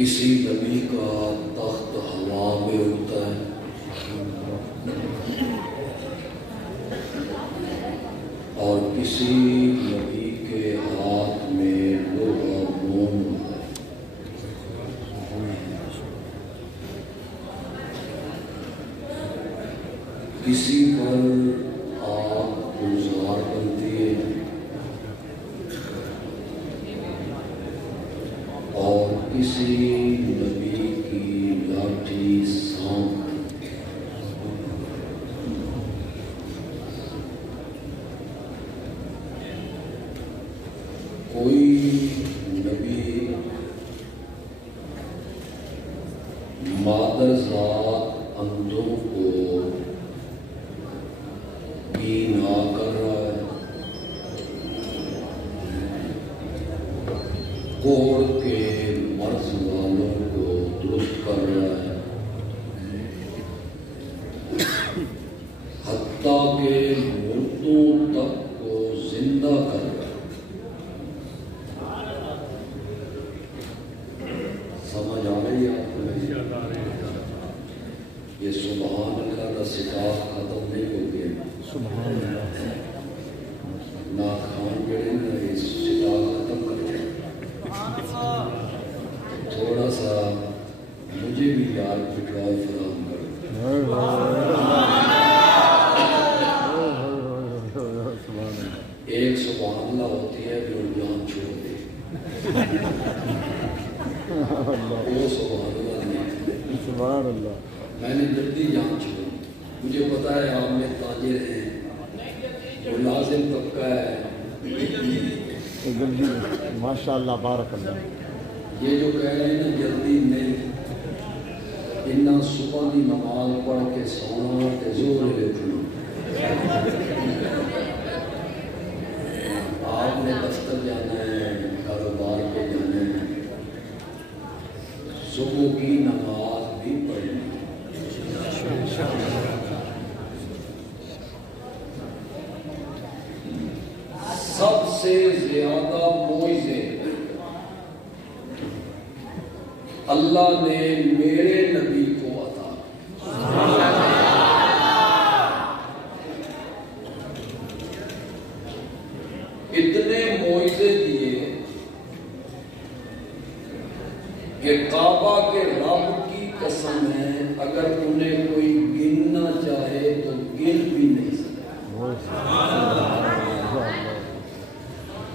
کسی نبی کا تخت ہوا میں اڑتا ہے، اور کسی نبی کے ہاتھ میں لوہا موم ہوتا ہے۔ کسی پر آگ گلزار بنتی ہے اور کسی نبی کی لاٹھی سانپ۔ کوئی نبی مادرزاد اندھوں کو بینا کر رہا ہے، کوڑ کے مرض والوں کو درست کر رہا ہے، حتیٰ کہ مردوں تک کو زندہ کر رہا ہے۔ سمجھ آ رہی ہے آپ کو؟ یہ سبحان اللہ کا صفات ختم نہیں ہو گیا۔ سبحان اللہ نا خان جڑے نا اس صفات ختم کر دیا۔ تھوڑا سا مجھے بھی یار پٹراؤ فراہم کرو۔ ایک سبحان اللہ ہوتی ہے جو جان چھوڑ دے، وہ سبحان اللہ نہیں۔ سبحان اللہ میں نے جلدی جان چھوڑی، مجھے پتا ہے آپ میں تاجر ہیں، ملازم طبقہ ہے، جلدی ماشاءاللہ بارک اللہ۔ یہ جو کہہ رہے ہیں نا جلدی نہیں، انہاں صبح کی نماز پڑھ کے سونا تے زور لیتے آپ نے دفتر جانا ہے، کاروبار پہ جانا ہے، صبح کی نماز بھی پڑھنی۔ سب سے زیادہ معجزے اللہ نے میرے نبی کو عطا، اتنے معجزے دیے کہ کعبہ کے رب کی قسم ہے اگر انہیں کوئی گننا چاہے تو گن بھی نہیں سکتا۔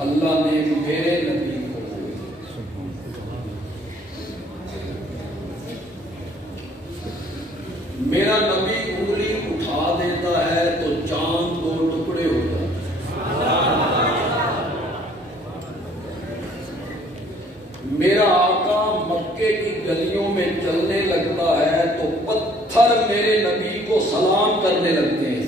اللہ نے میرے نبی کو، میرا نبی انگلی اٹھا دیتا ہے تو چاند دو ٹکڑے ہو جاتے ہیں۔ میرا آقا مکے کی گلیوں میں چلنے لگتا ہے تو پتھر میرے نبی کو سلام کرنے لگتے ہیں۔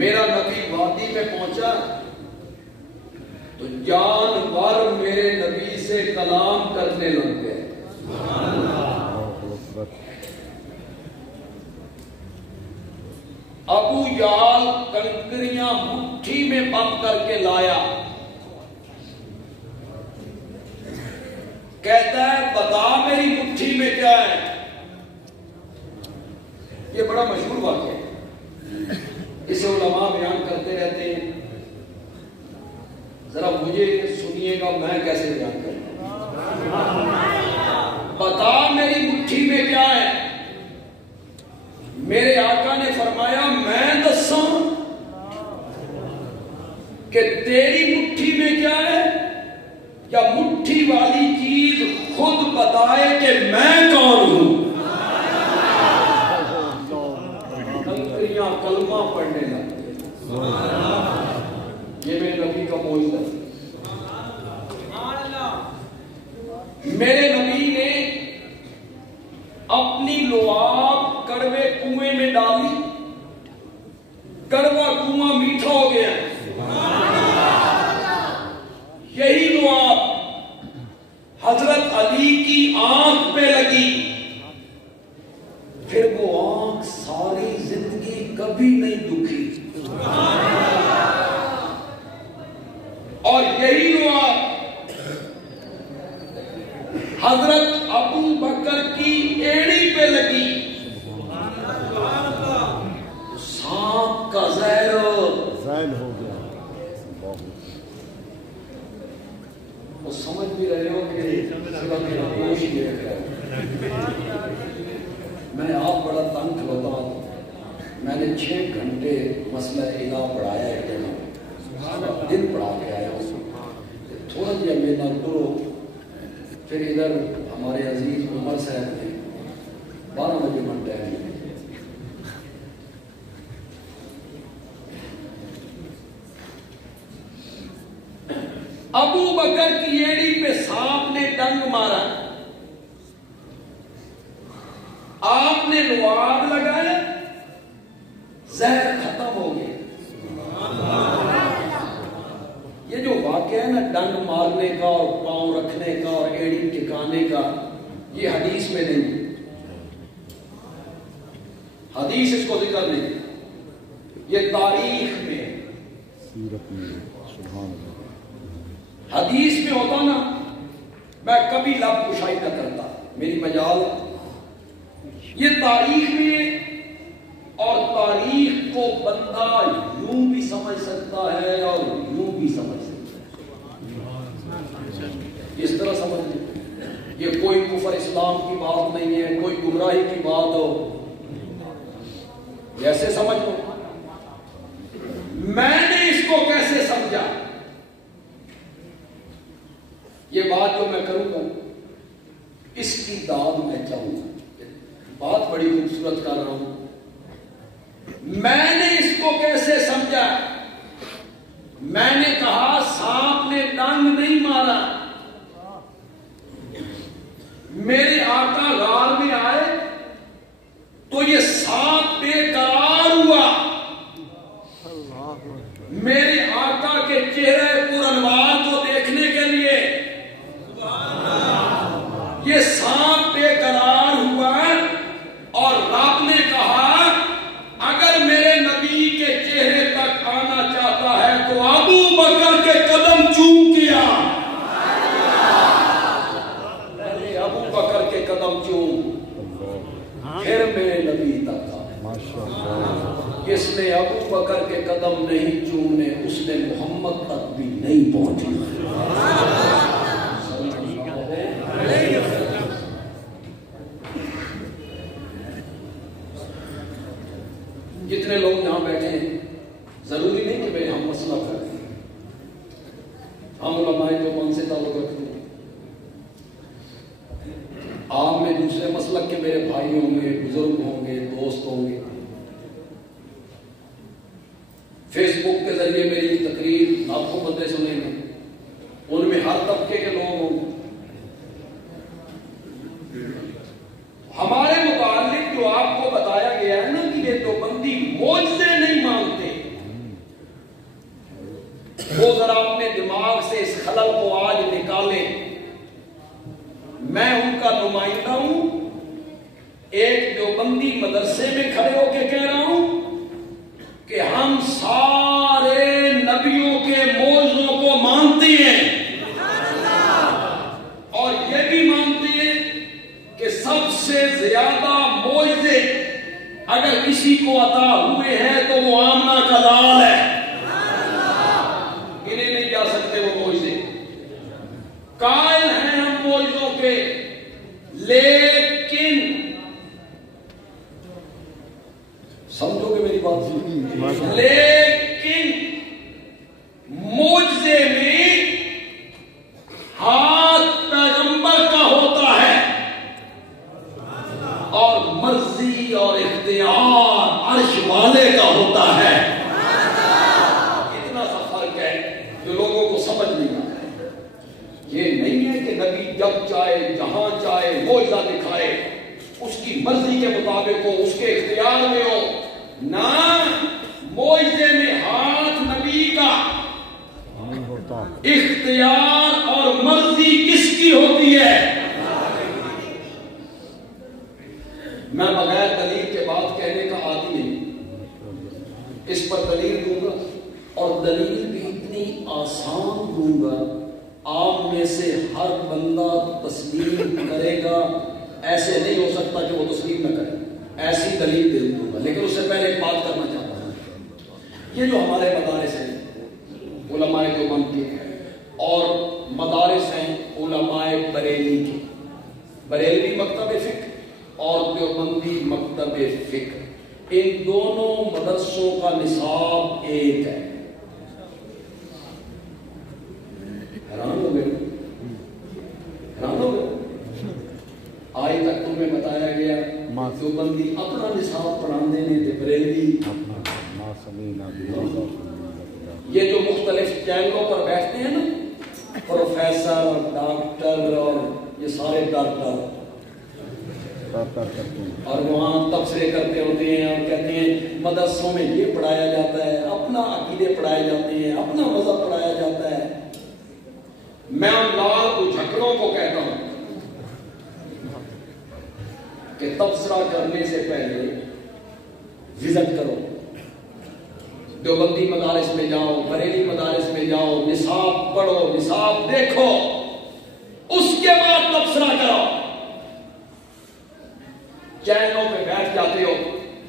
میرا نبی وادی میں پہنچا تو جانور میرے نبی سے کلام کرنے لگ گئے۔ ابو جہل کنکریاں مٹھی میں بند کر کے لایا، کہتا ہے بتا میری مٹھی میں کیا ہے۔ یہ بڑا مشہور واقعہ ہے، اسے علماء بیان کرتے رہتے ہیں، ذرا مجھے سنیے گا میں کیسے بیان کرتا ہوں۔ بتا میری مٹھی میں کیا ہے۔ میرے آقا نے فرمایا میں دسوں کہ تیری مٹھی میں کیا ہے، یا مٹھی والی چیز خود بتائے کہ میں کون ہوں۔ کنکریاں کلمہ پڑھنے لگتے، یہ میرے نبی کا معجزہ ہے۔ میرے نبی نے اپنی لعاب کڑوے کنویں میں ڈالی، کڑوا کنواں میٹھا ہو گیا۔ یہی لعاب حضرت علی کی آنکھ پہ لگی، پھر وہ آنکھ ساری زندگی کبھی نہیں دکھی، اور یہی لعاب قائل ہو گیا. وہ سمجھ بھی رہے ہو کہ میں آپ بڑا تنگ کھلوتا ہوں. میں نے 6 گھنٹے مسئلہ الہ پڑھایا ہے، دن پڑھا کے آیا ہوں. تھوڑا جہا میرا کرو. پھر ادھر ہمارے عزیز عمر صاحب نے 12 بجے منٹ ہے. ابو بکر کی ایڑی پہ سانپ نے ڈنگ مارا، آپ نے لعاب لگایا، زہر ختم ہو گیا. یہ جو واقعہ ہے نا ڈنگ مارنے کا اور پاؤں رکھنے کا اور ایڑی ٹکانے کا، یہ حدیث میں نہیں، حدیث اس کو ذکر نہیں، یہ تاریخ میں. حدیث میں ہوتا نا میں کبھی لب کشائی نہ کرتا، میری مجال. یہ تاریخ میں، اور تاریخ کو بندہ یوں بھی سمجھ سکتا ہے اور یوں بھی سمجھ سکتا ہے. اس طرح سمجھ لیں، یہ کوئی کفر اسلام کی بات نہیں ہے، کوئی گمراہی کی بات ہو، ایسے سمجھ لو. میں نے اس کو کیسے سمجھا؟ یہ بات جو میں کروں گا اس کی داد میں چاہوں گا. بات بڑی خوبصورت کر رہا ہوں. میں نے اس کو کیسے سمجھا؟ میں نے کہا سانپ نے ڈنگ نہیں مارا. میرے آقا غار میں آئے تو یہ سانپ بے قرار ہوا. میرے آقا کے چہرے پر انوار کو دیکھنے کے لیے یہ سانپ بے قرار ہوا، اور رب نے کہا اگر میرے نبی کے چہرے تک آنا چاہتا ہے تو ابو بکر کے قدم چوم کیا. پہلے ابو بکر کے قدم چوم، پھر میرے نبی تک آ. جس نے ابو بکر کے قدم نہیں چومنے اس نے محمد تک بھی نہیں پہنچنا. جتنے لوگ یہاں بیٹھے ہیں ضروری نہیں کہ ہم مسئلہ کریں، ہم علماء جو من سے تعلق رکھتے ہیں. آپ میں دوسرے مسلک کے میرے بھائی ہوں گے، بزرگ ہوں گے، دوست ہوں گے. فیس بک کے ذریعے میری تقریر لاکھوں بندے سنیں گے، ان میں ہر طبقے کے لوگ ہوں گے. ہمارے متعلق جو آپ کو بتایا گیا ہے نا کہ یہ دیوبندی معجزے نہیں مانتے، وہ ذرا اپنے دماغ سے اس خلل کو آج نکالیں. میں ان کا نمائندہ ہوں، ایک دیوبندی مدرسے میں کھڑے ہو کے کہہ رہا ہوں کہ ہم سارے نبیوں کے معجزوں کو مانتے ہیں، اور یہ بھی مانتے ہیں کہ سب سے زیادہ معجزے اگر کسی کو عطا ہوئے ہیں تو وہ آمنہ کا لال ہے. گنے نہیں جا سکتے وہ معجزے. قائل ہیں ہم معجزوں کے، لیکن سمجھو گے میری بات؟ لیکن معجزے میں ہاتھ پیغمبر کا ہوتا ہے اور مرضی اور اختیار عرش والے کا ہوتا ہے. اتنا سا فرق ہے جو لوگوں کو سمجھ نہیں آتا. یہ نہیں ہے کہ نبی جب چاہے جہاں چاہے معجزہ دکھائے، اس کی مرضی کے مطابق ہو، اس کے اختیار میں ہو. نہ، معجزے میں ہاتھ نبی کا، اختیار اور مرضی کس کی ہوتی ہے؟ میں بغیر دلیل کے بات کہنے کا عادی نہیں، اس پر دلیل دوں گا، اور دلیل بھی اتنی آسان دوں گا آپ میں سے ہر بندہ تسلیم کرے گا. ایسے نہیں ہو سکتا کہ وہ تسلیم نہ کرے. ایسی دلیل دے دوں گا، لیکن اس سے پہلے ایک بات کرنا چاہتا ہوں. یہ جو ہمارے مدارس دونوں مدرسوں کا نصاب ایک ہے. حیران ہو گئے؟ حیران ہو گئے؟ آج تک تمہیں بتایا گیا جو بندی اپنا نصاب پڑھانے نے تے بریلوی یہ جو مختلف چینلوں پر بیٹھتے ہیں نا، پروفیسر اور ڈاکٹر اور یہ سارے ڈاکٹر، اور وہاں تبصرے کرتے ہوتے ہیں اور کہتے ہیں مدرسوں میں یہ پڑھایا جاتا ہے، اپنا عقیدے پڑھائے جاتے ہیں، اپنا مذہب پڑھایا جاتا ہے. میں ان لال جھکڑوں کو کہتا ہوں کہ تبصرہ کرنے سے پہلے وزٹ کرو، دیوبندی مدارس میں جاؤ، بریلی مدارس میں جاؤ، نصاب پڑھو، نصاب دیکھو، اس کے بعد تبصرہ کرو. چینلوں پہ بیٹھ جاتے ہو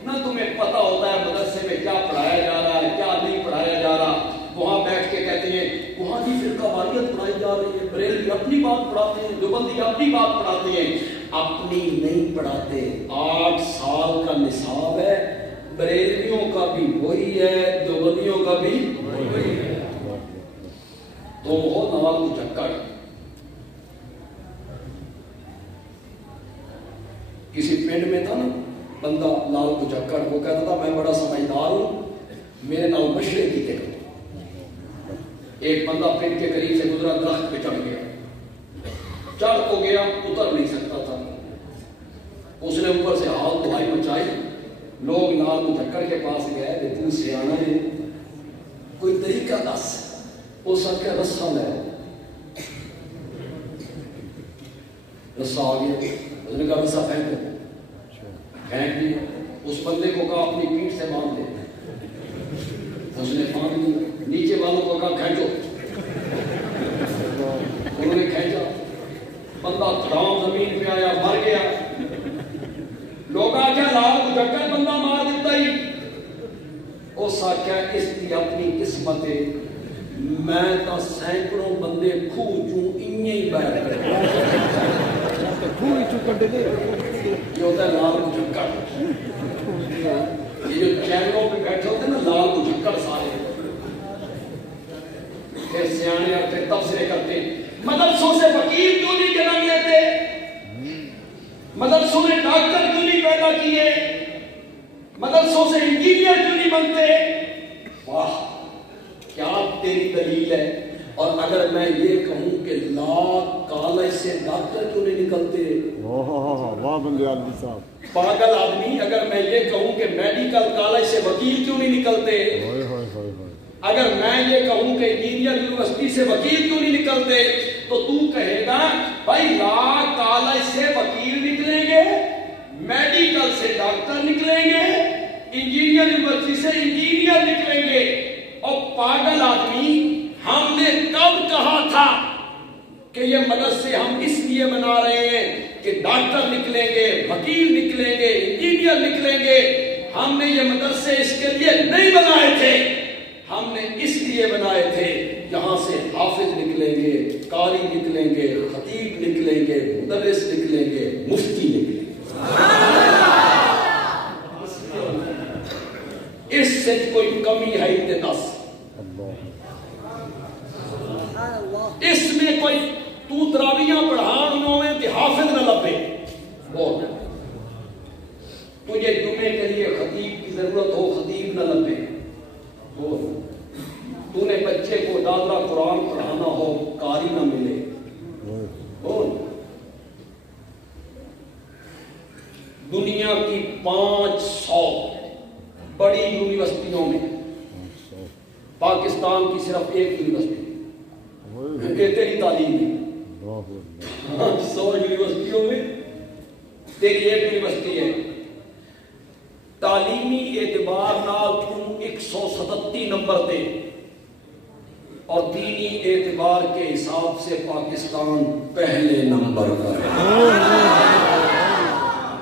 نہ، تمہیں پتہ ہوتا ہے مدرسے میں کیا پڑھایا جا رہا ہے، کیا نہیں پڑھایا جا رہا. وہاں بیٹھ کے کہتے ہیں وہاں کی فرقہ واریت پڑھائی جا رہی ہے، بریلوی اپنی بات پڑھاتے ہیں، دیوبندی اپنی بات پڑھاتے ہیں. اپنی نہیں پڑھاتے. 8 سال کا نصاب ہے، بریلویوں کا بھی وہی ہے، دیوبندیوں کا بھی وہی ہے. تو وہ نوال مجکڑ کسی پنڈ میں تھا نا بندہ لال مجکڑ، وہ کہتا تھا میں بڑا سمجھدار ہوں، میرے نال مشورے کیتے کرو. ایک بندہ پنڈ کے قریب سے گزرا، درخت پہ چڑھ گیا، چڑھ تو گیا، اتر نہیں سکتا تھا. اس نے اوپر سے ہاتھ دہائی مچائی. لوگ لال مجکڑ کے پاس گئے کہ تو سیانا ہے، کوئی طریقہ دس. اس کے رسا لے، رسا آ گیا. اس نے کہا رسا پھینک دو، پھینک دیا. اس بندے کو کہا اپنی پیٹھ سے باندھ دے. اس نے باندھ دیا. نیچے والوں کو کہا کھینچو. انہوں نے کھینچا. بندہ دھڑام زمین پہ آیا، مر گیا. لوگ آکھیا لال مجکڑ بندہ مار دیتا ہی. اس آکھیا اس کی اپنی قسمت ہے، میں تا سینکڑوں بندے کھو چوں انہیں ہی بیٹھ کر یہ ہوتا ہے لال مجکڑ. یہ جو چینلوں پہ بیٹھے ہوتے ہیں نا لال مجکڑ سارے، پھر سیانے آتے تبصرے کرتے. مدرسوں سے وکیل کیوں نہیں جنم لیتے؟ مدرسوں نے ڈاکٹر کیوں نہیں پیدا کیے؟ مدرسوں سے انجینئر کیوں نہیں بنتے؟ واہ کیا تیری دلیل ہے. اور اگر میں یہ کہوں کہ لا کالج سے ڈاکٹر کیوں نہیں نکلتے؟ واہ بندے عالی صاحب، پاگل آدمی. اگر میں یہ کہوں کہ میڈیکل کالج سے وکیل کیوں نہیں نکلتے؟ اگر میں یہ کہوں کہ انجینئر یونیورسٹی سے وکیل کیوں نہیں نکلتے؟ تو تو کہے گا بھائی لا کالج سے وکیل نکلیں گے، میڈیکل سے ڈاکٹر نکلیں گے، انجینئر یونیورسٹی سے انجینئر نکلیں گے. اور پاگل آدمی، ہم نے کب کہا تھا کہ یہ مدرسے ہم اس لیے بنا رہے ہیں کہ ڈاکٹر نکلیں گے، وکیل نکلیں گے، انجینئر نکلیں گے؟ ہم نے یہ مدرسے اس کے لیے نہیں بنائے تھے. ہم نے اس لیے بنائے تھے یہاں سے حافظ نکلیں گے، قاری نکلیں گے، خطیب نکلیں گے، مدرس نکلیں گے، مفتی نکلیں گے. اس سے کوئی کمی ہے اتداس؟ اس میں کوئی تو تراویاں پڑھان انہوں نے حافظ نہ لبے. بول تجھے جمعے کے لیے خطیب کی ضرورت ہو، خطیب نہ لبے. بول تو نے بچے کو دادرہ قرآن پڑھانا ہو، قاری نہ ملے. بول دنیا کی 500 بڑی یونیورسٹیوں میں پاکستان کی صرف ایک یونیورسٹی تیری تعلیم ہے. 100 یونیورسٹیوں میں تیری ایک یونیورسٹی ہے. تعلیمی اعتبار نال تم 137 نمبر دے، اور دینی اعتبار کے حساب سے پاکستان پہلے نمبر پر ہے.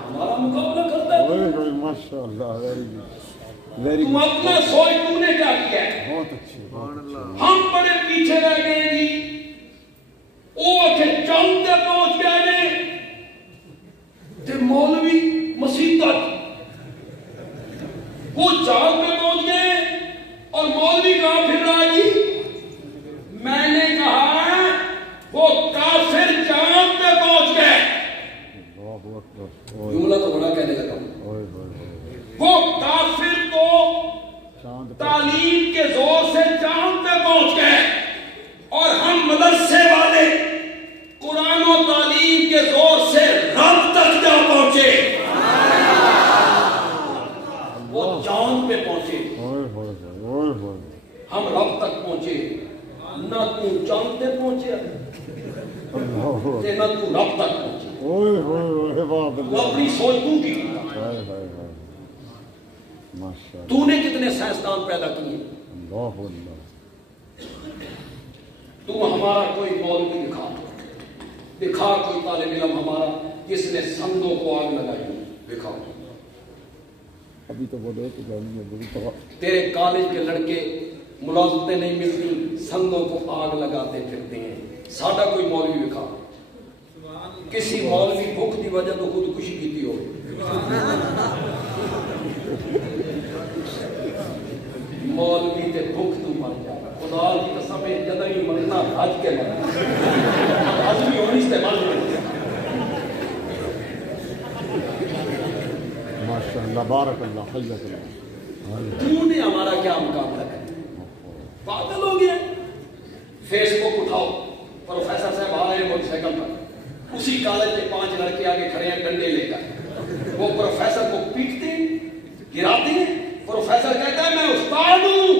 ہمارا مقابلہ کرتا ہے. ماشاءاللہ. تم اپنا سوچ، تم نے کیا کیا ہے؟ بہت اچھی. ہم بڑے پیچھے رہ گئے جی. وہ اٹھے چند تے پہنچ گئے نے تے مولوی مسیح تک وہ چاند پہ پہنچ گئے اور مولوی کہاں پھر رہا جی؟ میں نے کہا وہ کافر چاند پہ پہنچ گئے. جملہ تو بڑا کہنے لگا. وہ کافر تو تعلیم کے زور سے چاند پہ پہنچ گئے اور ہم مدرسے والے قرآن و تعلیم کے زور سے رب تک جا پہنچے. وہ چاند پہ پہنچے, ہم رب تک پہنچے. نہ تو چاند پہ پہنچے نہ تو رب تک پہنچے. وہ اپنی سوچ تو کی. تو نے کتنے سائنسدان پیدا کیے. تو ہمارا کوئی مولوی دکھا کوئی طالب علم ہمارا جس نے سمندوں کو آگ لگائی. دکھاؤ. ابھی تو بولے تیرے کالج کے لڑکے ملازمتیں نہیں ملتی, سمندوں کو آگ لگاتے پھرتے ہیں. ساڈا کوئی مولوی دکھا. کسی مولوی بھوک دی وجہ تو خودکشی کی ہو. مولوی تے بھوک تو مر جا. خدا کی قسم ہے جدوں ہی مرنا بھج کے مرنا. آج بھی ہونی استعمال کرتے. ماشاءاللہ بارک اللہ خیرک اللہ. تو نے ہمارا کیا مقابلہ کرنا؟ پاگل ہو گیا. فیس بک اٹھاؤ, پروفیسر صاحب آ رہے ہیں موٹر سائیکل پر, اسی کالج کے 5 لڑکے آگے کھڑے ہیں ڈنڈے لے کر. وہ پروفیسر کو پیٹتے گراتے ہیں. پروفیسر کہتا ہے میں استاد ہوں,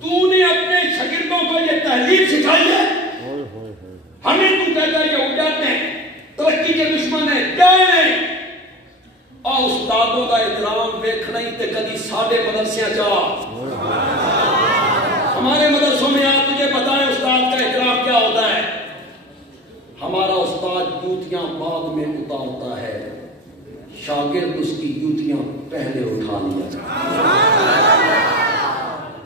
تو نے اپنے شاگردوں کو یہ تہذیب سکھائی ہے. ہمیں تو کہتا ہے کہ اجاتے ہیں, ترقی کے دشمن ہیں, ڈائیں. اور استادوں کا احترام دیکھنا ہی تے کدی ساڈے مدرسے جا. ہمارے مدرسوں میں آپ تجھے بتائیں استاد کا احترام کیا ہوتا ہے. ہمارا استاد جوتیاں بعد میں اتارتا ہے, شاگرد اس کی جوتیاں پہلے اٹھا لیا.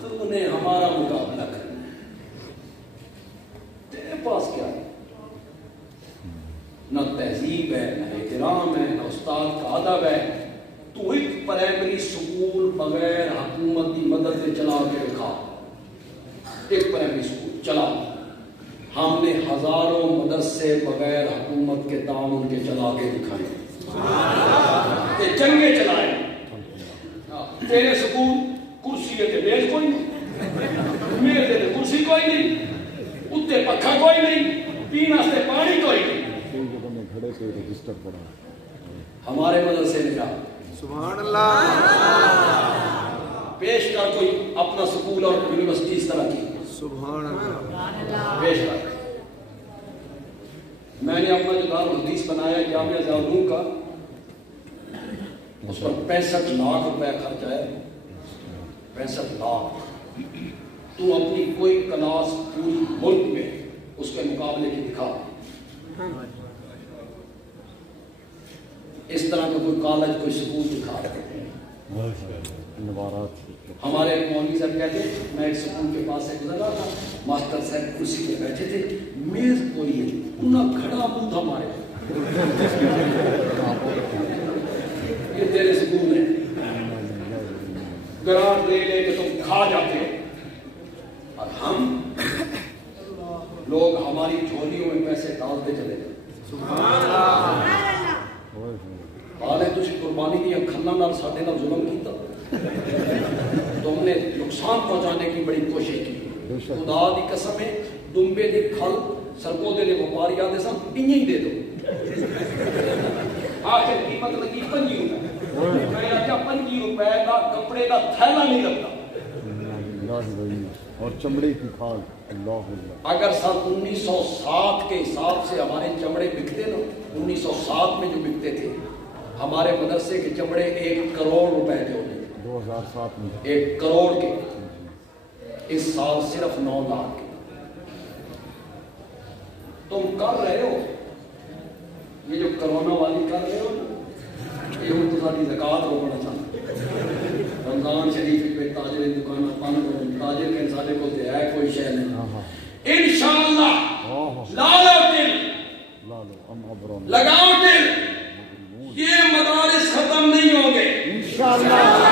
تو نے ہمارا مقابلہ کرنا ہے. تیرے پاس کیا ہے؟ نہ تہذیب ہے, نہ احترام ہے, نہ استاد کا ادب ہے. تو ایک پرائمری سکول بغیر حکومت کی مدد سے چلا کے دکھا. ایک پرائمری سکول چلا. ہم نے ہزاروں مدرسے بغیر حکومت کے تعاون کے چلا کے دکھائے. چنگے چلائے. تیرے سکول کرسی ہے میز کوئی نہیں, میز ہے کرسی کوئی نہیں, اتنے پکھا کوئی نہیں, پینے سے پانی کوئی نہیں. ہمارے مدرسے میں جا سبحان اللہ پیش کر کوئی اپنا سکول اور یونیورسٹی اس طرح کی. سبحان اللہ پیش کر. میں نے اپنا جو دار الحدیث بنایا جامعہ زادوں کا, اس پر 65 لاکھ روپے خرچ ہے. 65 لاکھ. تو اپنی کوئی کلاس پوری ملک میں اس کے مقابلے کی دکھا. اس طرح کا کوئی کالج کوئی سکول دکھا. ہمارے مولوی صاحب کہتے ہیں, میں ایک سکول کے پاس سے گزر رہا تھا, ماسٹر صاحب کرسی پہ بیٹھے تھے, میز کوئی ہے, انہیں کھڑا منہ تھا مارے. یہ تیرے سکول ہے, گرانٹ لے لے کے تم کھا جاتے ہو, اور ہم لوگ ہماری جھولیوں میں پیسے ڈالتے چلے گئے. حال ہے تجھے قربانی دی کھنا نال ساڈے نال ظلم کیتا. تم نے نقصان پہنچانے کی بڑی کوشش کی. خدا دی قسم ہے دمبے دی کھل سرکودے نے وپاری آدھے سن انہیں ہی دے دو. آخر قیمت لگی 5 روپے. میں کہا 5 روپے کا کپڑے کا تھیلا نہیں لگتا. اور چمڑے کی کھال. اللہ اگر سن 1907 کے حساب سے ہمارے چمڑے بکتے نا, 1907 میں جو بکتے تھے ہمارے مدرسے کے چمڑے 1 کروڑ روپے کے ہوتے. 2007 میں 1 کروڑ کے. اس سال صرف 9 لاکھ کے. تم کر رہے ہو یہ جو کرونا والی کر رہے ہو نا, یہ تو ساری زکات روکنا چاہتے. رمضان شریف پہ تاجر دکان پان تاجر کے سارے کو دیا ہے کوئی شے نہیں. انشاءاللہ لا دل لگاؤ دل, یہ مدارس ختم نہیں ہوں گے انشاءاللہ.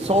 100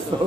100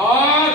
8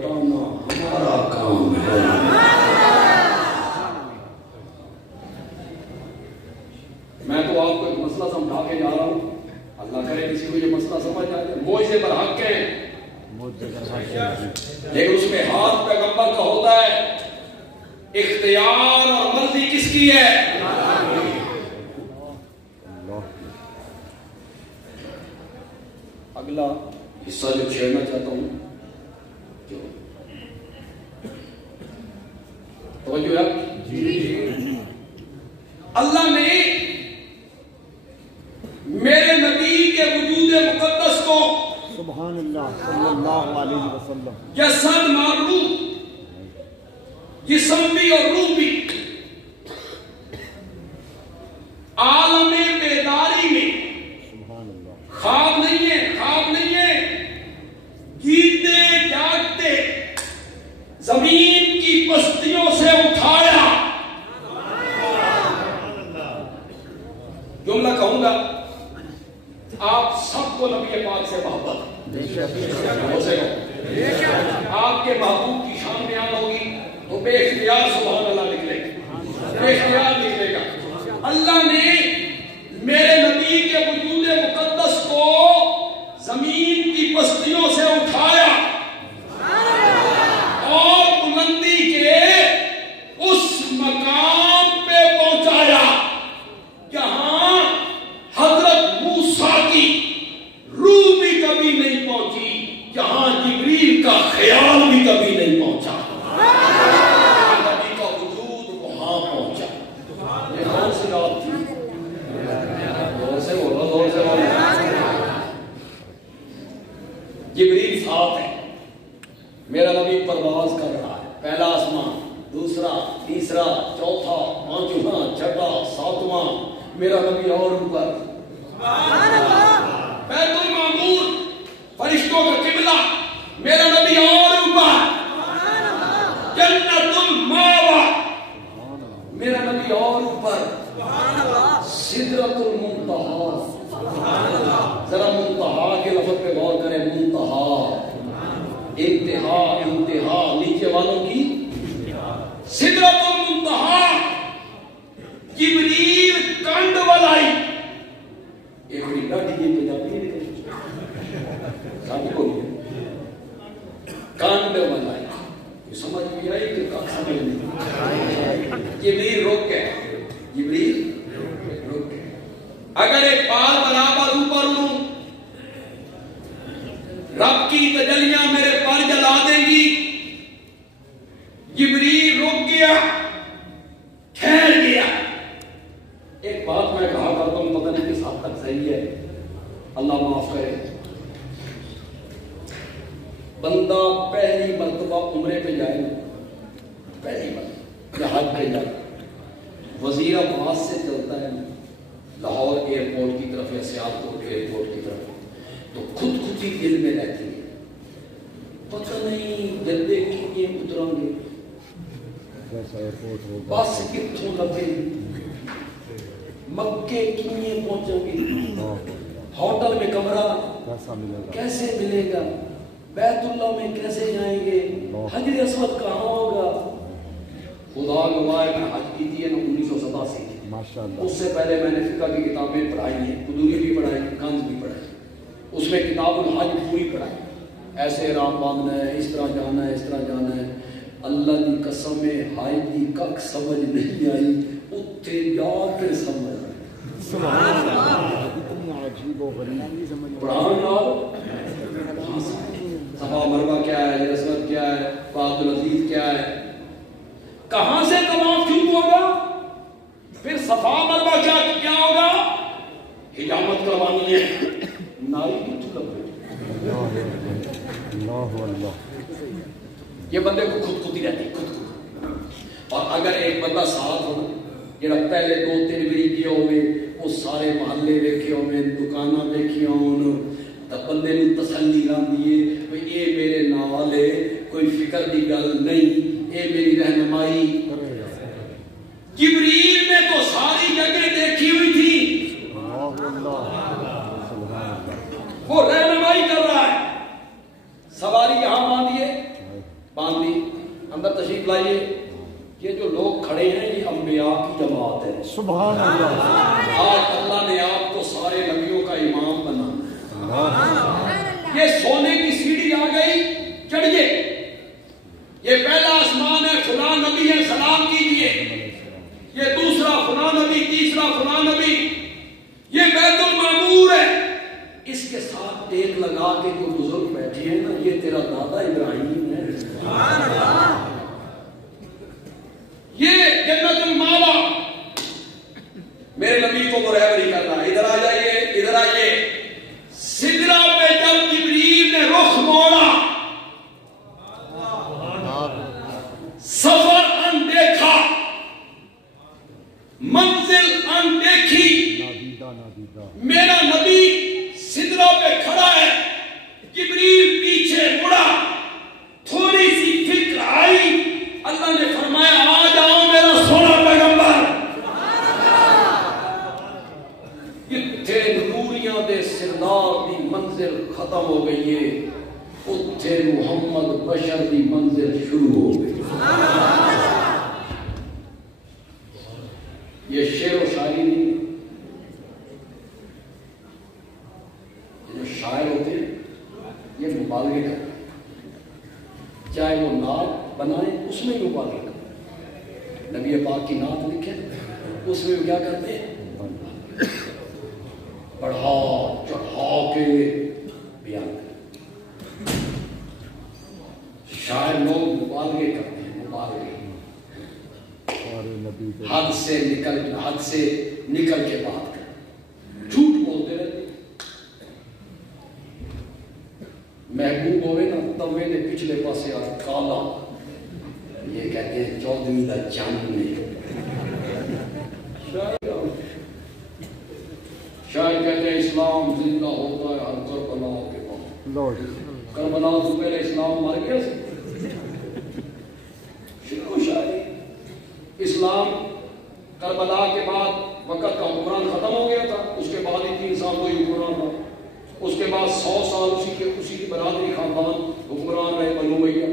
لوٹانا ہمارا کام ہے. میں تو آپ کو ایک مسئلہ سمجھا کے جا رہا ہوں, اللہ کرے کسی کو یہ مسئلہ سمجھ آ جائے. موعظے پر حق ہیں لیکن اس میں ہاتھ پیغمبر کا ہوتا ہے. اختیار اور مرضی کس کی ہے؟ اگلا حصہ جو چھیڑنا چاہتا ہوں, جو توجہ ہے, اللہ نے میرے نبی کے وجود مقدس کو سبحان اللہ صلی اللہ علیہ وسلم جسد معروف, جسم بھی اور روح بھی, عالم بیداری میں, خواب نہیں ہے, خواب نہیں ہے, جیتے جاگتے زمین کی پستیوں سے اٹھایا. جملہ کہوں گا, آپ سب کو نبی پاک سے محبت, آپ کے محبوب کی شان بیان ہوگی تو بے اختیار سبحان اللہ نکلے گا, بے اختیار نکلے گا. اللہ نے میرے نبی کے وجود مقدس کو زمین کی پستیوں سے اٹھایا اور بلندی کے اس مقام پہ پہنچایا جہاں حضرت موسیٰ کی روح بھی کبھی نہیں پہنچی, جہاں جبریل کا خیال بھی کبھی نہیں پہنچا. نبی کا وجود وہاں پہنچا. یہ کون سی رات تھی؟ دور سے بولو, دور سے بولو. جبریل ساتھ ہے, میرا نبی پرواز کر رہا ہے. پہلا آسمان, دوسرا, تیسرا, چوتھا, پانچواں, چھٹا, ساتواں, میرا نبی اور اوپر. بیت المعمور فرشتوں کا قبلہ, میرا نبی اور اوپر. جنت الماوا, میرا نبی اور اوپر. سدرۃ المنتہا, ذرا منتہا کے لفظ پہ غور کریں. منتہا, انتہا, انتہا نیچے والوں کی. سدرۃ المنتہا, جبریل کنڈ ولائی. ایک بڑی ڈاٹی پہ جاتی ہے ساتھ کو نہیں کانڈ ولائی. سمجھ میں آئی کہ سمجھ نہیں. جبریل رک گئے, جبریل رک گئے. اگر ایک بار برابر اوپر ہوں, رب کی تجلیاں میرے پر جلا دیں گی. جبریل رک گیا, ٹھہر گیا. ایک بات میں کہا کرتا ہوں, پتہ نہیں کس حد تک صحیح ہے, اللہ معاف کرے. بندہ پہلی مرتبہ عمرے پہ جائے نا, پہلی مرتبہ یا حج پہ جائے, وزیر عباس سے چلتا ہے لاہور ایئرپورٹ کی طرف یا سیالکوٹ ایئرپورٹ کی طرف, تو خود خود ہی دل میں رہتی ہے, پتہ نہیں گدے کتنے اتریں گے, بس کتوں لگے گی, مکے کتنے پہنچیں گے, ہوٹل میں کمرہ کیسے ملے گا, بیت اللہ میں کیسے جائیں گے, حجر اسود کہاں ہوگا. خدا گواہ میں حج کی تھی 1987 کی. اس سے پہلے میں نے فقہ کی کتابیں پڑھائی ہیں, قدوری بھی پڑھائی, کنز بھی پڑھائی. اس میں کتاب الحج پوری پڑھائی, ایسے احرام باندھنا ہے, اس طرح جانا ہے, اس طرح جانا ہے. اللہ کی قسم میں حج کی کک سمجھ نہیں آئی, اتھے جا کے سمجھ آئی. سبحان اللہ, اتنی عجیب و غریب سمجھ پڑھاؤ. صفا مروہ کیا ہے, حجر اسود کیا ہے, عبد العزیز کیا ہے, کہاں سے طواف شروع ہوگا, پھر صفا مروہ کیا ہوگا, حجامت کروانی ہے, نائی کتوں لگ گئی. یہ بندے کو خود خود ہی رہتی, خود خود. اور اگر ایک بندہ ساتھ ہو, یہ پہلے 2-3 بری کیے ہوئے, وہ سارے محلے دیکھے ہوئے, دکاناں دیکھی ہوں, بندے نے تسلی رہی ہے یہ میرے نال ہے, کوئی فکر کی گل نہیں, یہ میری رہنمائی. جبریل نے تو ساری جگہ دیکھی ہوئی تھی, وہ رہنمائی کر رہا ہے. سواری یہاں باندھیے, اندر تشریف لائیے. یہ جو لوگ کھڑے ہیں یہ انبیاء کی جماعت ہے. سبحان اللہ. آج اللہ نے آپ کو سارے نبیوں کا امام بنا. یہ سونے کی سیڑھی آ گئی, چڑھیے. یہ پہلا آسمان ہے, فلاں نبی ہے, سلام کیجیے. یہ دوسرا فلاں نبی, تیسرا فلاں نبی. یہ بیت المعمور ہے. اس کے ساتھ ایک لگا کے جو بزرگ بیٹھے ہیں نا, یہ تیرا دادا ابراہیم ہے. یہ جنت الماوا میرے نبی کو رہبری کرنا. ادھر آ جائیے, ادھر آئیے. سدرا پہ جب جبریل نے رخ موڑا, سفر اندیکھا, منزل اندیکھی, میرا نبی سدرا پہ کھڑا ہے, جبریل پیچھے مڑا, تھوڑی سی فکر آئی, اللہ نے فرمایا آ جاؤ میرا سونا پیغمبر. اتھے نوریاں دے سردار دی منزل ختم ہو گئی ہے, اتھے محمد بشر دی منزل شروع ہو گئی. یہ شعر و شاعری نہیں, جو شاعر ہوتے ہیں یہ مبالغے کرتے ہیں, چاہے وہ نعت بنائیں اس میں مبالغے کرتے ہیں. نبی پاک کی نعت لکھیں اس میں کیا کرتے ہیں, بڑھا چڑھا کے بیان کرتے. شاعر لوگ مبالغے کرتے ہیں, مبالغے, حد سے نکل کے بات کرتے, جھوٹ بولتے رہتے. محبوب ہوئے نا توے نے پچھلے پاسے آ کالا, یہ کہتے ہیں 14ویں دا چاند نے. شاید کہتے ہیں اسلام زندہ ہوتا ہے ہر کربلا کے بعد. کربلا سے پہلے اسلام مر گیا. شروع شاعری. اسلام کربلا کے بعد وقت کا حکمران ختم ہو گیا تھا, اس کے بعد ہی 3 سال کوئی حکمران تھا, اس کے بعد 100 سال اسی کی برادری خاندان حکمران رہے, بنو بھیا.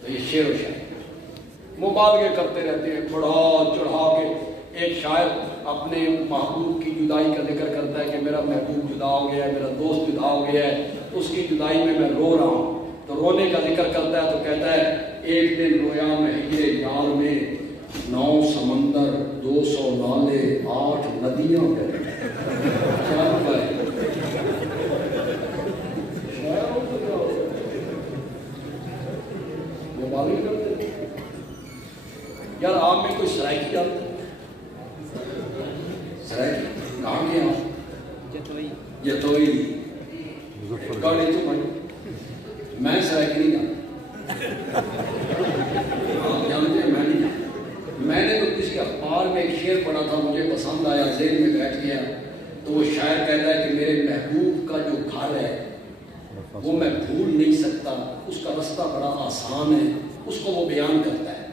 تو یہ شعر و شاعری مبالغے کرتے رہتے ہیں, بڑھا چڑھا کے. ایک شاعر اپنے محبوب کی جدائی کا ذکر کرتا ہے کہ میرا محبوب جدا ہو گیا ہے, میرا دوست جدا ہو گیا ہے, اس کی جدائی میں رو رہا ہوں. تو رونے کا ذکر کرتا ہے تو کہتا ہے ایک دن رویا مہیے یار میں, 9 سمندر 200 نالے 8 ندیاں کریں. کیا ہے مبالغے کرتے ہیں یار. آپ میں کوئی سرائکی آتا ہے, سرائکی کہاں گیا آپ؟ جتوئی گاڑی تو بھائی میں سرائکی نہیں جانتا. آپ جانتے ہیں میں نہیں جانتا. میں نے تو کسی اخبار میں ایک شعر پڑھا تھا, مجھے پسند آیا, ذہن میں بیٹھ گیا. تو وہ شاعر کہتا ہے کہ میرے محبوب کا جو گھر ہے وہ میں بھول نہیں سکتا, اس کا رستہ بڑا آسان ہے, اس کو وہ بیان کرتا ہے.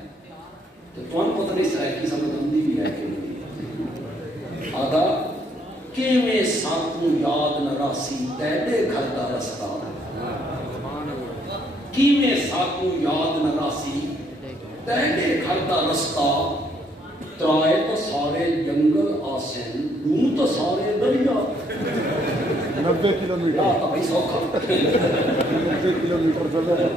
تو کون پتہ نہیں سرائکی سمجھ آتی بھی ہے کہ نہیں. آدھا کہ میں ساتوں یاد نہ راسی تیرے گھر دا رستہ, کی میں ساتوں یاد نہ راسی تیرے گھر دا رستہ. ترائے تو سارے جنگل آسن, دوں تو سارے دریا. 90 کلومیٹر بھائی سوکھا. 90 کلومیٹر چلے.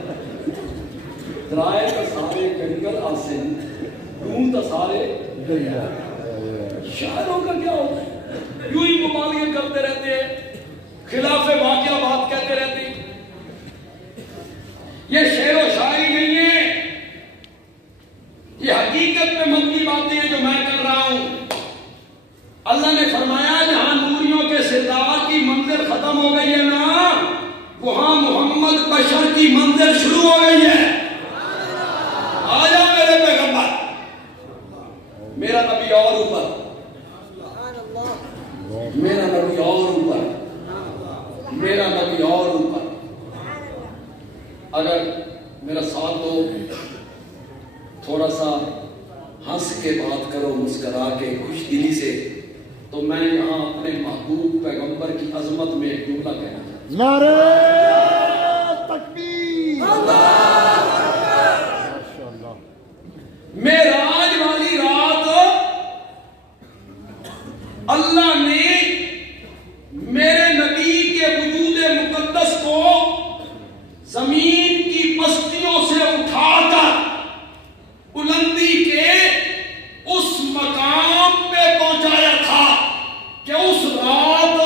ترائے تو سارے جنگل آسن, دوں تو سارے دریا. شاعروں کا کیا ہوتا ہے, یوں ہی مبالغے کرتے رہتے ہیں, خلاف واقعہ بات کہتے رہتے ہیں. یہ شعر و شاعری نہیں ہے, یہ حقیقت میں مبنی باتیں ہیں جو میں کر رہا ہوں. اللہ نے فرمایا جہاں نوریوں کے سردار کی منزل ختم ہو گئی ہے نا, وہاں محمد بشر کی منزل شروع ہو گئی ہے. آ جا میرے پیغمبر, میرا نبی اور اوپر, میرا نبی اور اوپر, میرا نبی اور اوپر. اگر میرا ساتھ دو, تھوڑا سا ہنس کے بات کرو, مسکرا کے, خوش دلی سے, تو میں یہاں اپنے محبوب پیغمبر کی عظمت میں ایک جملہ کہنا چاہتا ہوں. نعرہ تکبیر. زمین کی پستیوں سے اٹھا کر بلندی کے اس مقام پہ پہنچایا تھا کہ اس رات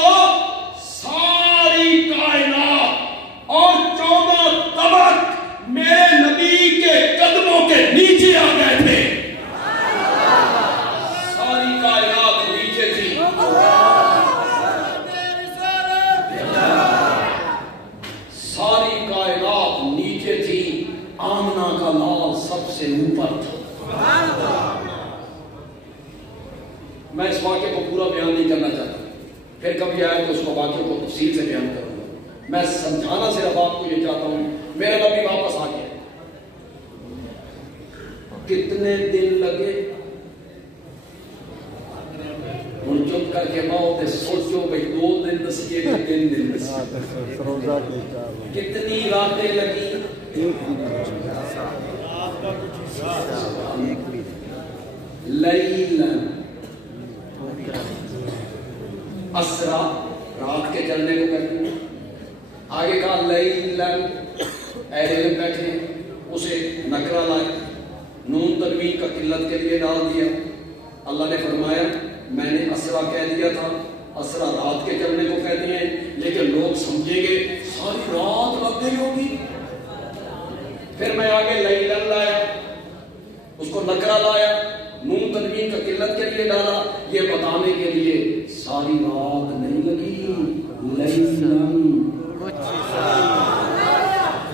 ساری کائنات اور 14 طبق میرے نبی کے قدموں کے نیچے آ گئے تھے. ساری کائنات نیچے تھی. ساری کائنات نیچے تھی. آمنہ کا لال سب سے اوپر تھا. میں اس واقعے کو پورا بیان نہیں کرنا چاہتا, پھر کبھی آئے تو اس کو واقعے کو تفصیل سے بیان کروں گا. میں سمجھانا صرف آپ کو یہ چاہتا ہوں, میرا نبی واپس آ گیا. کتنے دن لگے؟ ہوں چپ کر کے ماؤ سوچو بھائی 2 دن دسیے کہ 3 دن دسیے. کتنی راتیں لگی؟ لیلن اسرا, رات کے چلنے کو کہتے ہیں. آگے کہا لیلن, اہل بیٹھے, اسے نکرہ لائے, نون تنوین کا قلت کے لیے ڈال دیا. اللہ نے فرمایا میں نے اسرا کہہ دیا تھا. اسرا رات کے چلنے کو کہتے ہیں, لیکن لوگ سمجھیں گے ساری رات لگ گئی ہوگی. پھر میں آگے لیلن لایا, اس کو نکرہ لایا, نون تنوین کا قلت کے لیے ڈالا, یہ بتانے کے لیے ساری رات نہیں لگی. لیلن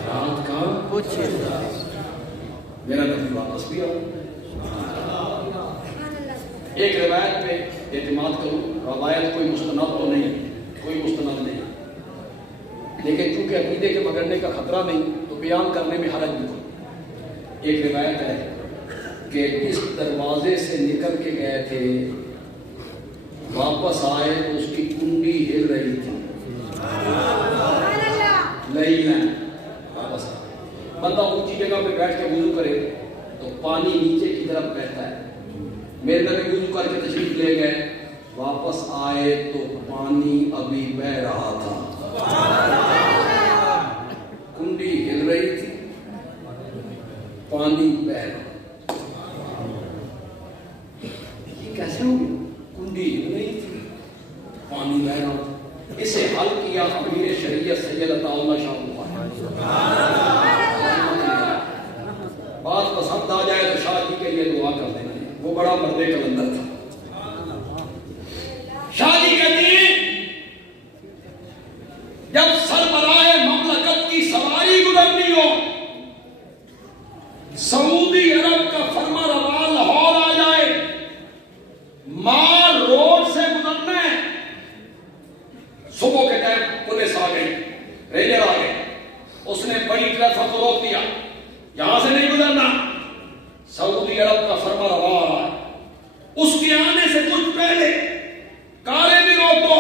رات کا کچھ. میرا نبی واپس بھی آؤ. ایک روایت پہ اعتماد کروں, روایت کوئی مستند تو نہیں, کوئی مستند نہیں, لیکن چونکہ عقیدے کے بگڑنے کا خطرہ نہیں تو بیان کرنے میں حرج نہیں. ایک روایت ہے کہ اس دروازے سے نکل کے گئے تھے, واپس آئے تو اس کی کنڈی ہل رہی تھی. لیلن واپس آئے. بندہ اونچی جگہ پہ بیٹھ کے وضو کرے تو پانی نیچے کی طرف بہتا ہے. میرے نبی وضو کر کے تشریف لے گئے, واپس آئے تو پانی ابھی بہ رہا تھا. کنڈی ہل رہی تھی, پانی بہ رہا. یہ کیسے ہو گیا؟ کنڈی ہل رہی تھی, پانی بہ رہا تھا. اسے حل کیا امیر شریعت سید عطا اللہ شاہ بخاری. بات پسند آ جائے تو شاہ جی کے لیے دعا کر دینا, وہ بڑا مرد کلندر تھا. شاہ جی کہتی ہیں جب سربراہ مملکت کی سواری گزرنی ہو, سعودی عرب کا فرما روا لاہور آ جائے, مال روڈ سے گزرنا ہے, صبح کے ٹائم پولیس آ گئی, رینجر آ گئے, اس نے بڑی ٹریفک کو روک دیا, یہاں سے نہیں گزرنا. سعودی عرب کا فرما روا آ رہا ہے, اس کے آنے سے کچھ پہلے کاریں بھی روک دو,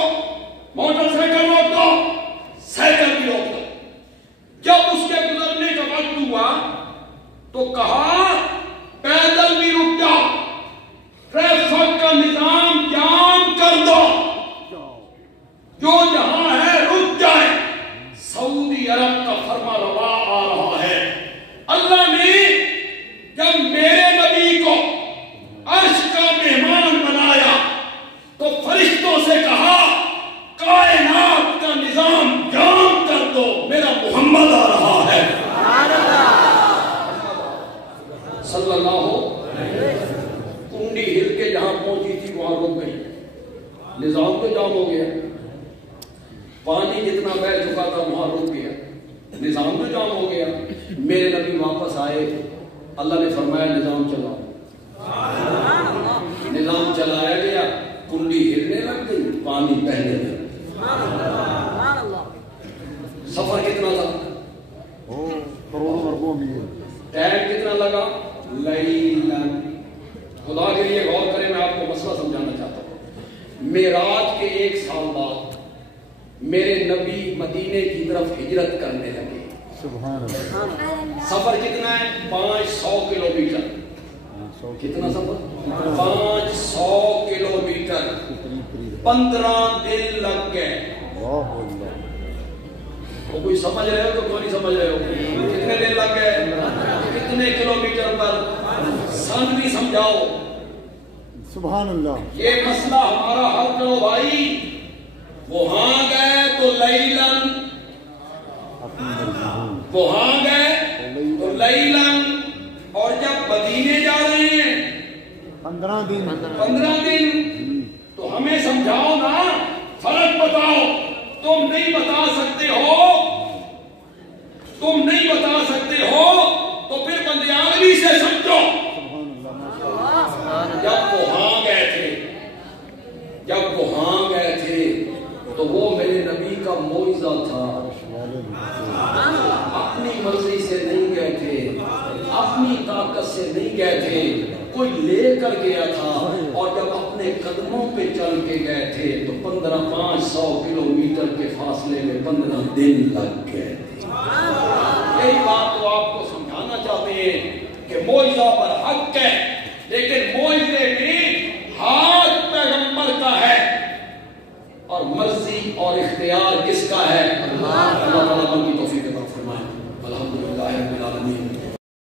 موٹر سائیکل روک دو, سائیکل بھی روک دو. جب اس کے گزرنے کا وقت ہوا تو کہا پیدل بھی رک جاؤ, ٹریفک کا نظام جام کر دو, جو جہاں ہے رک جائے. سعودی عرب کا فرما روا آ رہا ہے. اللہ نے جب میرے نبی کو عرش کا مہمان بنایا تو فرشتوں سے کہا کائنات کا نظام جام کر دو, میرا محمد آ رہا ہے صلی اللہ ہو. کنڈی ہل کے جہاں پہنچی تھی وہاں رک گئی, نظام تو جام ہو گیا. پانی جتنا بہ چکا تھا وہاں رک گیا, نظام تو جام ہو گیا. میرے نبی واپس آئے, اللہ نے فرمایا نظام چلاؤ. نظام چلایا گیا, کنڈی ہلنے لگ گئی, پانی بہنے لگ گیا. سفر کتنا تھا؟ ٹائم کتنا لگا؟ لیلن. خدا کے لیے غور کریں, میں آپ کو مسئلہ سمجھانا چاہتا ہوں. معراج کے 1 سال بعد میرے نبی مدینے کی طرف ہجرت کرنے لگے. سبحان اللہ. سفر کتنا ہے؟ 500 کلومیٹر. کتنا سفر؟ 500 کلومیٹر. 15 دن لگ گئے. اللہ. وہ کوئی سمجھ رہے ہو تو کوئی نہیں سمجھ رہے ہو. کتنے کلومیٹر پر سن بھی سمجھاؤ. سبحان اللہ. یہ مسئلہ ہمارا حل کرو بھائی. وہاں گئے تو لیلن، وہاں گئے تو لیلن، اور جب مدینے جا رہے ہیں 15 دن 15 دن، تو ہمیں سمجھاؤ نا، فرق بتاؤ. تم نہیں بتا سکتے ہو، تم نہیں بتا سکتے ہو تو پھر بندیانوی سے سمجھو. جب وہاں گئے تھے، جب وہاں گئے تھے تو وہ میرے نبی کا معجزہ تھا. اپنی مرضی سے نہیں گئے تھے، اپنی طاقت سے نہیں گئے تھے، کوئی لے کر گیا تھا. اور جب اپنے قدموں پہ چل کے گئے تھے تو 500 کلومیٹر کے فاصلے میں 15 دن لگ گئے تھے. یہی بات تو آپ کو سمجھانا چاہتے ہیں کہ معجزہ پر حق ہے، لیکن معجزے میں ہاتھ پیغمبر کا ہے اور مرضی اور اختیار کس کا ہے؟ اللہ تعالیٰ کی توفیق عطا فرمائے. الحمدللہ رب العالمین.